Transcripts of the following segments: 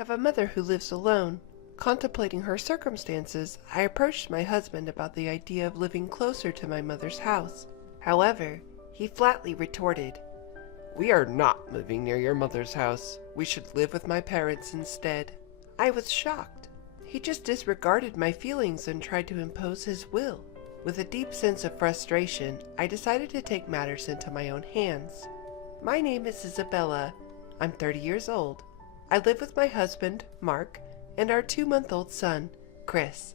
have a mother who lives alone. Contemplating her circumstances, I approached my husband about the idea of living closer to my mother's house. However, he flatly retorted, "We are not moving near your mother's house. We should live with my parents instead." I was shocked. He just disregarded my feelings and tried to impose his will. With a deep sense of frustration, I decided to take matters into my own hands. My name is Isabella. I'm 30 years old. I live with my husband, Mark, and our 2-month-old son, Chris.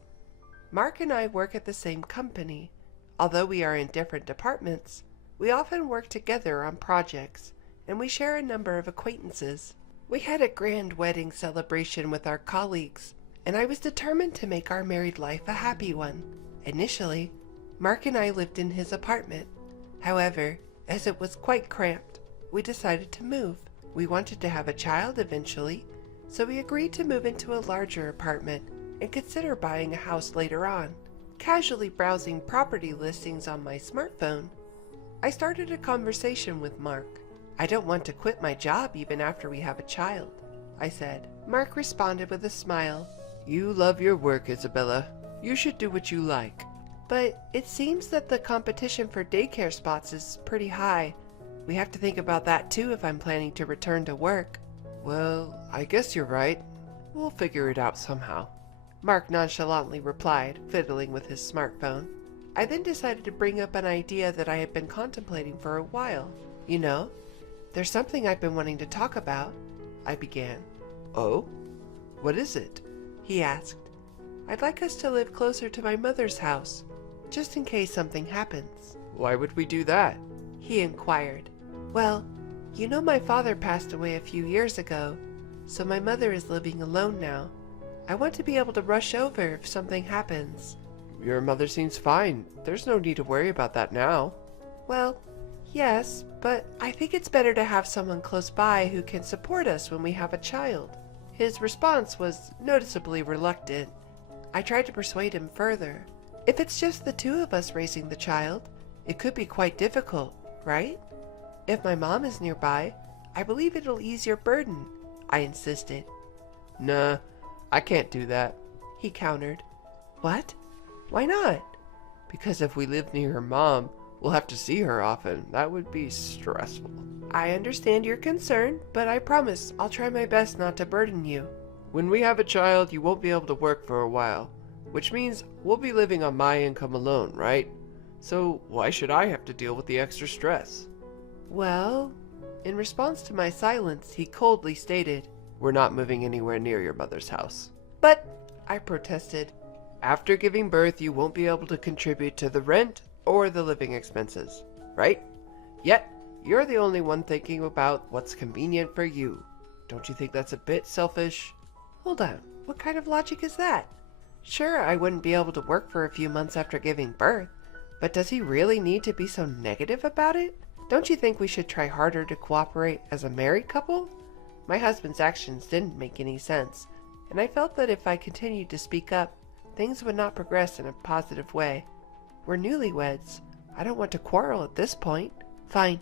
Mark and I work at the same company. Although we are in different departments, we often work together on projects, and we share a number of acquaintances. We had a grand wedding celebration with our colleagues, and I was determined to make our married life a happy one. Initially, Mark and I lived in his apartment. However, as it was quite cramped, we decided to move. We wanted to have a child eventually, so we agreed to move into a larger apartment and consider buying a house later on. Casually browsing property listings on my smartphone, I started a conversation with Mark. "I don't want to quit my job even after we have a child," I said. Mark responded with a smile. "You love your work, Isabella. You should do what you like." "But it seems that the competition for daycare spots is pretty high. We have to think about that too if I'm planning to return to work." "Well, I guess you're right. We'll figure it out somehow," Mark nonchalantly replied, fiddling with his smartphone. I then decided to bring up an idea that I had been contemplating for a while. "You know, there's something I've been wanting to talk about," I began. "Oh? What is it?" he asked. "I'd like us to live closer to my mother's house, just in case something happens." "Why would we do that?" he inquired. "Well, you know my father passed away a few years ago, so my mother is living alone now. I want to be able to rush over if something happens." "Your mother seems fine. There's no need to worry about that now." "Well, yes, but I think it's better to have someone close by who can support us when we have a child." His response was noticeably reluctant. I tried to persuade him further. "If it's just the two of us raising the child, it could be quite difficult, right? If my mom is nearby, I believe it'll ease your burden," I insisted. "Nah, I can't do that," he countered. "What? Why not?" "Because if we live near her mom, we'll have to see her often. That would be stressful." "I understand your concern, but I promise I'll try my best not to burden you." "When we have a child, you won't be able to work for a while, which means we'll be living on my income alone, right? So why should I have to deal with the extra stress?" "Well," in response to my silence, he coldly stated, "We're not moving anywhere near your mother's house." "But," I protested. "After giving birth, you won't be able to contribute to the rent or the living expenses, right? Yet, you're the only one thinking about what's convenient for you. Don't you think that's a bit selfish?" "Hold on, what kind of logic is that? Sure, I wouldn't be able to work for a few months after giving birth, but does he really need to be so negative about it? Don't you think we should try harder to cooperate as a married couple?" My husband's actions didn't make any sense, and I felt that if I continued to speak up, things would not progress in a positive way. We're newlyweds. I don't want to quarrel at this point. "Fine.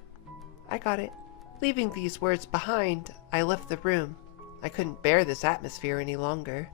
I got it." Leaving these words behind, I left the room. I couldn't bear this atmosphere any longer.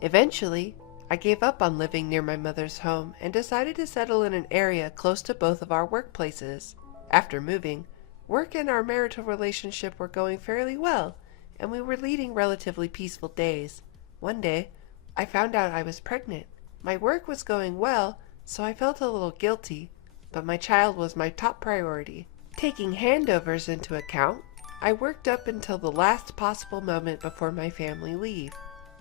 Eventually, I gave up on living near my mother's home and decided to settle in an area close to both of our workplaces. After moving, work and our marital relationship were going fairly well, and we were leading relatively peaceful days. One day, I found out I was pregnant. My work was going well, so I felt a little guilty, but my child was my top priority. Taking handovers into account, I worked up until the last possible moment before my family leave.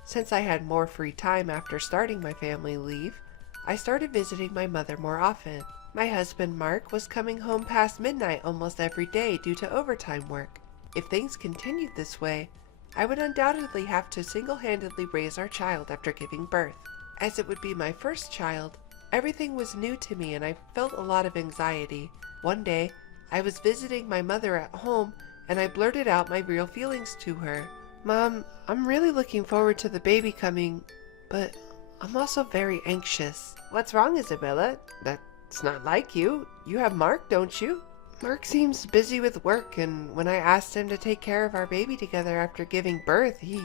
Since I had more free time after starting my family leave, I started visiting my mother more often. My husband Mark was coming home past midnight almost every day due to overtime work. If things continued this way, I would undoubtedly have to single-handedly raise our child after giving birth. As it would be my first child, everything was new to me and I felt a lot of anxiety. One day, I was visiting my mother at home and I blurted out my real feelings to her. "Mom, I'm really looking forward to the baby coming, but I'm also very anxious." "What's wrong, Isabella? That's not like you. You have Mark, don't you?" Mark seems busy with work, and when I asked him to take care of our baby together after giving birth, he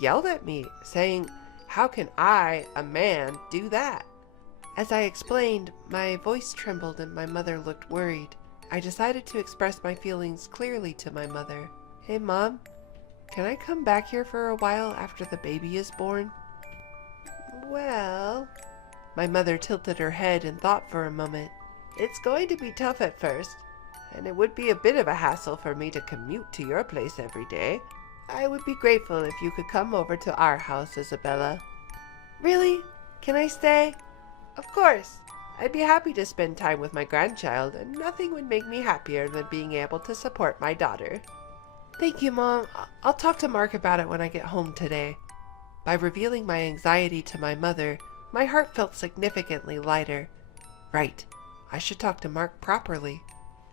yelled at me, saying, "How can I, a man, do that?" As I explained, my voice trembled and my mother looked worried. I decided to express my feelings clearly to my mother. "Hey, Mom, can I come back here for a while after the baby is born?" "Well," my mother tilted her head and thought for a moment. "It's going to be tough at first, and it would be a bit of a hassle for me to commute to your place every day. I would be grateful if you could come over to our house, Isabella." "Really? Can I stay?" "Of course. I'd be happy to spend time with my grandchild, and nothing would make me happier than being able to support my daughter." "Thank you, Mom. I'll talk to Mark about it when I get home today." By revealing my anxiety to my mother, my heart felt significantly lighter. Right, I should talk to Mark properly.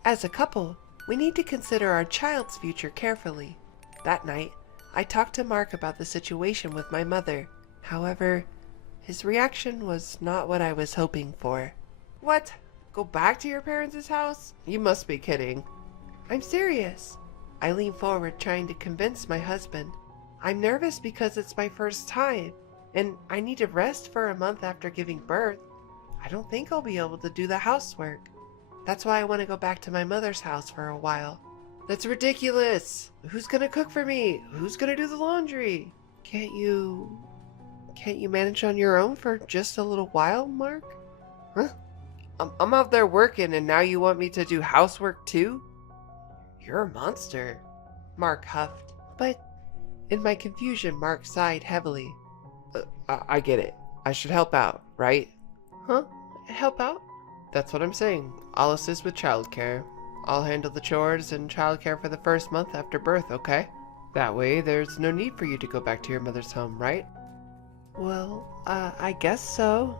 As a couple, we need to consider our child's future carefully. That night, I talked to Mark about the situation with my mother. However, his reaction was not what I was hoping for. What? Go back to your parents' house? You must be kidding. "I'm serious." I lean forward trying to convince my husband. "I'm nervous because it's my first time, and I need to rest for a month after giving birth. I don't think I'll be able to do the housework. That's why I want to go back to my mother's house for a while." That's ridiculous. Who's gonna cook for me? Who's gonna do the laundry? Can't you manage on your own for just a little while, Mark?" Huh? I'm out there working and now you want me to do housework too? You're a monster. Mark huffed. But in my confusion, Mark sighed heavily. I get it. I should help out, right? "Huh? Help out?" That's what I'm saying. I'll assist with childcare. I'll handle the chores and childcare for the first month after birth, okay? That way, there's no need for you to go back to your mother's home, right? "Well, I guess so."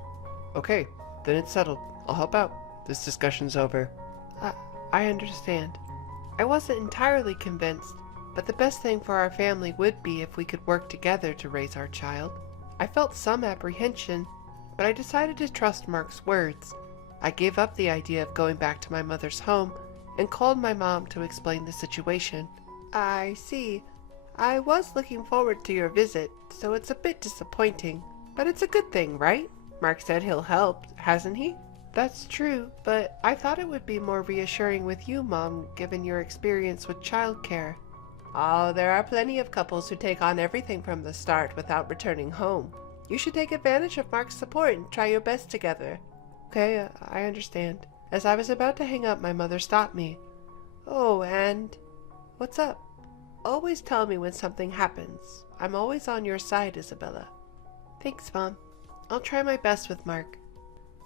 Okay, then it's settled. I'll help out. This discussion's over. I understand. I wasn't entirely convinced, but the best thing for our family would be if we could work together to raise our child. I felt some apprehension, but I decided to trust Mark's words. I gave up the idea of going back to my mother's home and called my mom to explain the situation. "I see. I was looking forward to your visit, so it's a bit disappointing. But it's a good thing, right? Mark said he'll help, hasn't he?" "That's true, but I thought it would be more reassuring with you, Mom, given your experience with childcare." "Oh, there are plenty of couples who take on everything from the start without returning home. You should take advantage of Mark's support and try your best together." "Okay, I understand." As I was about to hang up, my mother stopped me. "Oh, and what's up? Always tell me when something happens. I'm always on your side, Isabella." "Thanks, Mom. I'll try my best with Mark."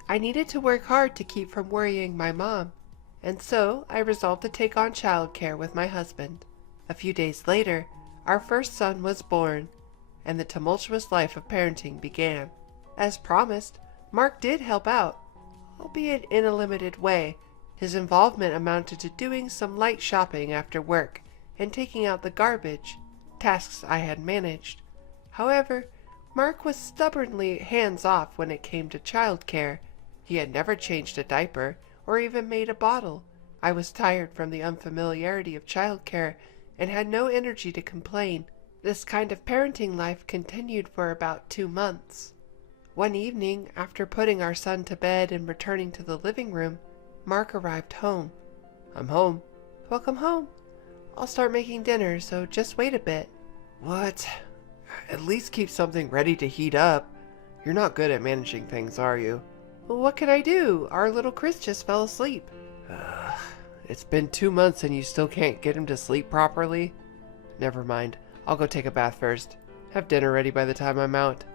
I needed to work hard to keep from worrying my mom, and so I resolved to take on childcare with my husband. A few days later, our first son was born, and the tumultuous life of parenting began. As promised, Mark did help out, albeit in a limited way. His involvement amounted to doing some light shopping after work and taking out the garbage, tasks I had managed. However, Mark was stubbornly hands-off when it came to childcare. He had never changed a diaper or even made a bottle. I was tired from the unfamiliarity of childcare and had no energy to complain. This kind of parenting life continued for about 2 months. One evening, after putting our son to bed and returning to the living room, Mark arrived home. "I'm home." "Welcome home. I'll start making dinner, so just wait a bit." What? At least keep something ready to heat up. You're not good at managing things, are you? "Well, what can I do? Our little Chris just fell asleep." It's been 2 months and you still can't get him to sleep properly? Never mind. I'll go take a bath first. Have dinner ready by the time I'm out.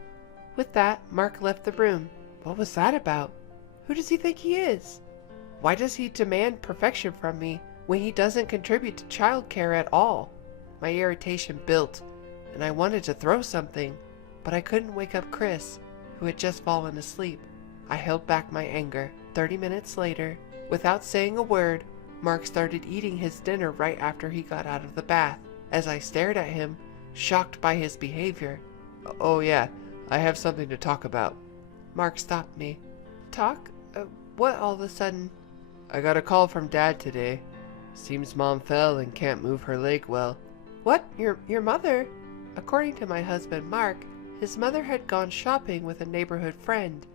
With that, Mark left the room. What was that about? Who does he think he is? Why does he demand perfection from me when he doesn't contribute to childcare at all? My irritation built, and I wanted to throw something, but I couldn't wake up Chris, who had just fallen asleep. I held back my anger. 30 minutes later, without saying a word, Mark started eating his dinner right after he got out of the bath. As I stared at him, shocked by his behavior. "Oh yeah, I have something to talk about." Mark stopped me. "Talk? What all of a sudden?" I got a call from Dad today. Seems Mom fell and can't move her leg well. What? Your mother? According to my husband Mark, his mother had gone shopping with a neighborhood friend,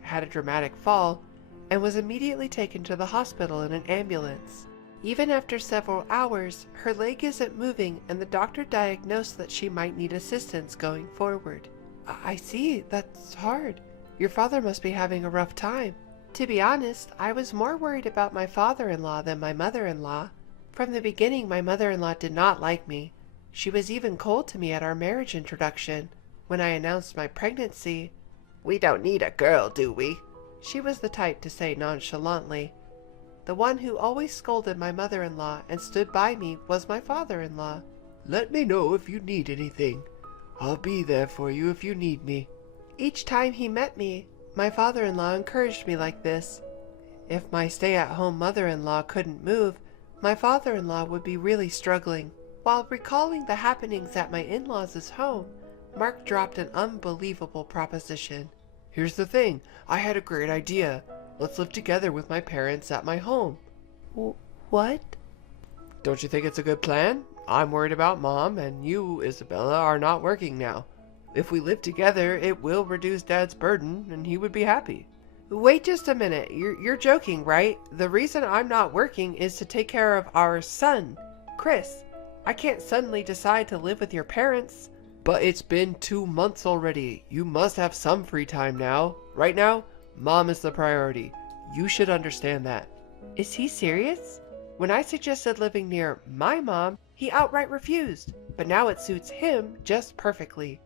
had a dramatic fall, and was immediately taken to the hospital in an ambulance. Even after several hours, her leg isn't moving and the doctor diagnosed that she might need assistance going forward. I see, that's hard. Your father must be having a rough time. To be honest, I was more worried about my father-in-law than my mother-in-law. From the beginning, my mother-in-law did not like me. She was even cold to me at our marriage introduction. When I announced my pregnancy, "We don't need a girl, do we?" she was the type to say nonchalantly. The one who always scolded my mother-in-law and stood by me was my father-in-law. "Let me know if you need anything. I'll be there for you if you need me." Each time he met me, my father-in-law encouraged me like this. If my stay-at-home mother-in-law couldn't move, my father-in-law would be really struggling. While recalling the happenings at my in-laws' home, Mark dropped an unbelievable proposition. "Here's the thing. I had a great idea. Let's live together with my parents at my home." What? "Don't you think it's a good plan? I'm worried about Mom, and you, Isabella, are not working now. If we live together, it will reduce Dad's burden, and he would be happy." Wait just a minute. You're joking, right? The reason I'm not working is to take care of our son, Chris. I can't suddenly decide to live with your parents. "But it's been 2 months already. You must have some free time now. Right now, Mom is the priority. You should understand that." Is he serious? When I suggested living near my mom, he outright refused, but now it suits him just perfectly.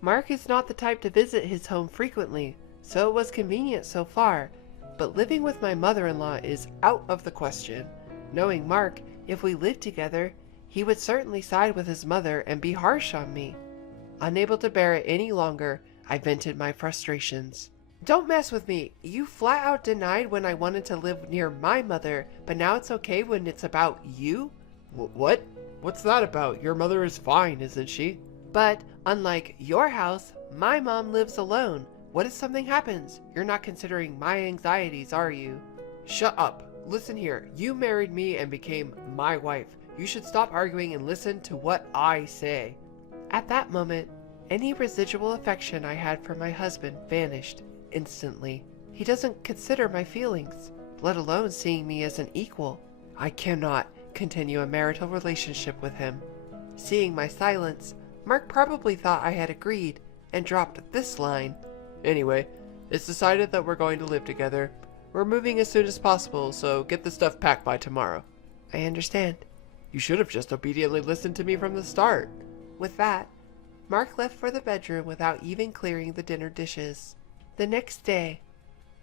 Mark is not the type to visit his home frequently, so it was convenient so far, but living with my mother-in-law is out of the question. Knowing Mark, if we lived together, he would certainly side with his mother and be harsh on me. Unable to bear it any longer, I vented my frustrations. Don't mess with me. You flat out denied when I wanted to live near my mother, but now it's okay when it's about you? What? What's that about? Your mother is fine, isn't she? But, unlike your house, my mom lives alone. What if something happens? You're not considering my anxieties, are you? Shut up. Listen here. You married me and became my wife. You should stop arguing and listen to what I say. At that moment, any residual affection I had for my husband vanished instantly. He doesn't consider my feelings, let alone seeing me as an equal. I cannot continue a marital relationship with him. Seeing my silence, Mark probably thought I had agreed and dropped this line. "Anyway, it's decided that we're going to live together. We're moving as soon as possible, so get the stuff packed by tomorrow." I understand. "You should have just obediently listened to me from the start." With that, Mark left for the bedroom without even clearing the dinner dishes. The next day,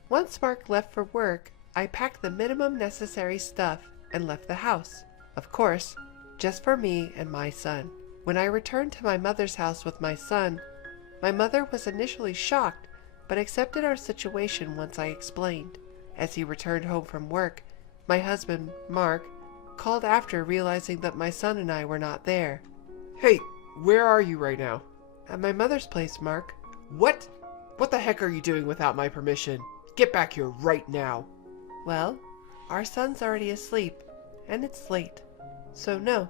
once Mark left for work, I packed the minimum necessary stuff and left the house. Of course, just for me and my son. When I returned to my mother's house with my son, my mother was initially shocked, but accepted our situation once I explained. As he returned home from work, my husband, Mark, called after realizing that my son and I were not there. "Hey, where are you right now?" At my mother's place, Mark. "What? What the heck are you doing without my permission? Get back here right now." Well, our son's already asleep, and it's late. So no.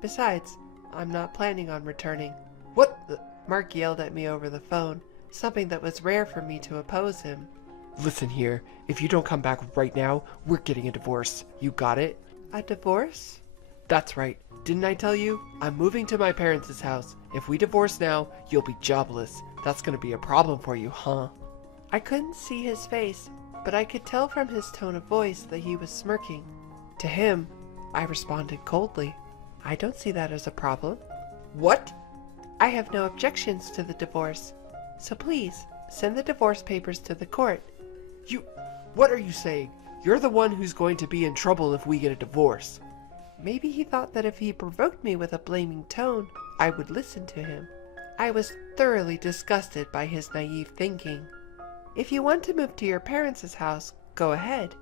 Besides, I'm not planning on returning. "What the—" Mark yelled at me over the phone, something that was rare for me to oppose him. "Listen here, if you don't come back right now, we're getting a divorce. You got it?" A divorce? "That's right. Didn't I tell you? I'm moving to my parents' house. If we divorce now, you'll be jobless. That's gonna be a problem for you, huh?" I couldn't see his face, but I could tell from his tone of voice that he was smirking. To him, I responded coldly. I don't see that as a problem. "What?" I have no objections to the divorce. So please, send the divorce papers to the court. What are you saying? You're the one who's going to be in trouble if we get a divorce. Maybe he thought that if he provoked me with a blaming tone, I would listen to him. I was thoroughly disgusted by his naive thinking. If you want to move to your parents' house, go ahead.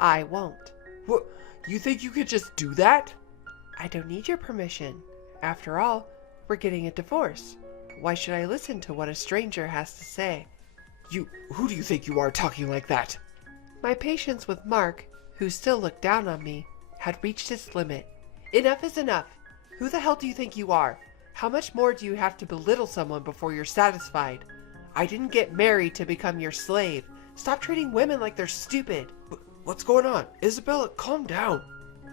I won't. What? You think you could just do that? I don't need your permission. After all, we're getting a divorce. Why should I listen to what a stranger has to say? Who do you think you are talking like that? My patience with Mark, who still looked down on me, had reached its limit. Enough is enough. Who the hell do you think you are? How much more do you have to belittle someone before you're satisfied? I didn't get married to become your slave. Stop treating women like they're stupid. What's going on? Isabella, calm down.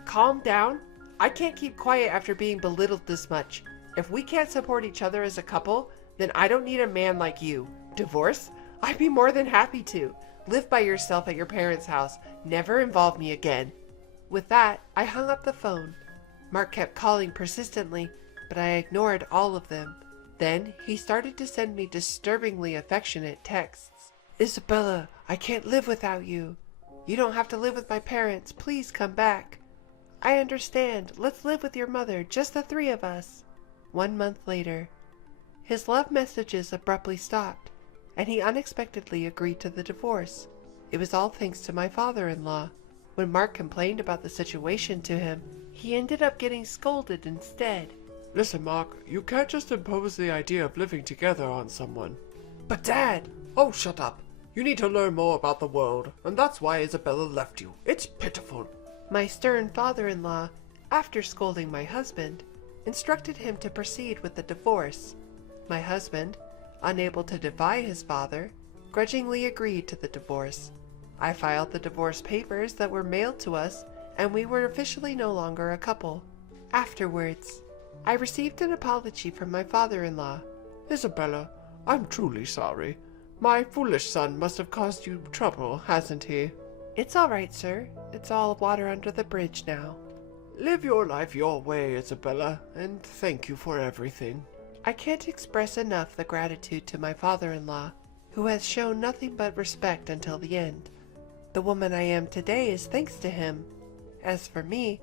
Calm down? I can't keep quiet after being belittled this much. If we can't support each other as a couple, then I don't need a man like you. Divorce? I'd be more than happy to. Live by yourself at your parents' house. Never involve me again. With that, I hung up the phone. Mark kept calling persistently, but I ignored all of them. Then he started to send me disturbingly affectionate texts. Isabella, I can't live without you. You don't have to live with my parents. Please come back. I understand. Let's live with your mother, just the three of us. 1 month later. His love messages abruptly stopped, and he unexpectedly agreed to the divorce. It was all thanks to my father-in-law. When Mark complained about the situation to him, he ended up getting scolded instead. Listen, Mark, you can't just impose the idea of living together on someone. But Dad! Oh, shut up. You need to learn more about the world, and that's why Isabella left you. It's pitiful. My stern father-in-law, after scolding my husband, instructed him to proceed with the divorce. My husband, unable to defy his father, grudgingly agreed to the divorce. I filed the divorce papers that were mailed to us, and we were officially no longer a couple. Afterwards, I received an apology from my father-in-law. Isabella, I'm truly sorry. My foolish son must have caused you trouble, hasn't he? It's all right, sir. It's all water under the bridge now. Live your life your way, Isabella, and thank you for everything. I can't express enough the gratitude to my father-in-law, who has shown nothing but respect until the end. The woman I am today is thanks to him. As for me,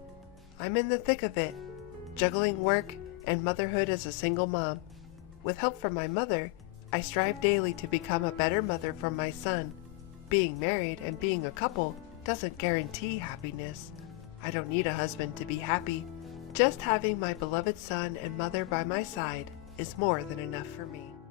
I'm in the thick of it, juggling work and motherhood as a single mom. With help from my mother, I strive daily to become a better mother for my son. Being married and being a couple doesn't guarantee happiness. I don't need a husband to be happy. Just having my beloved son and mother by my side is more than enough for me.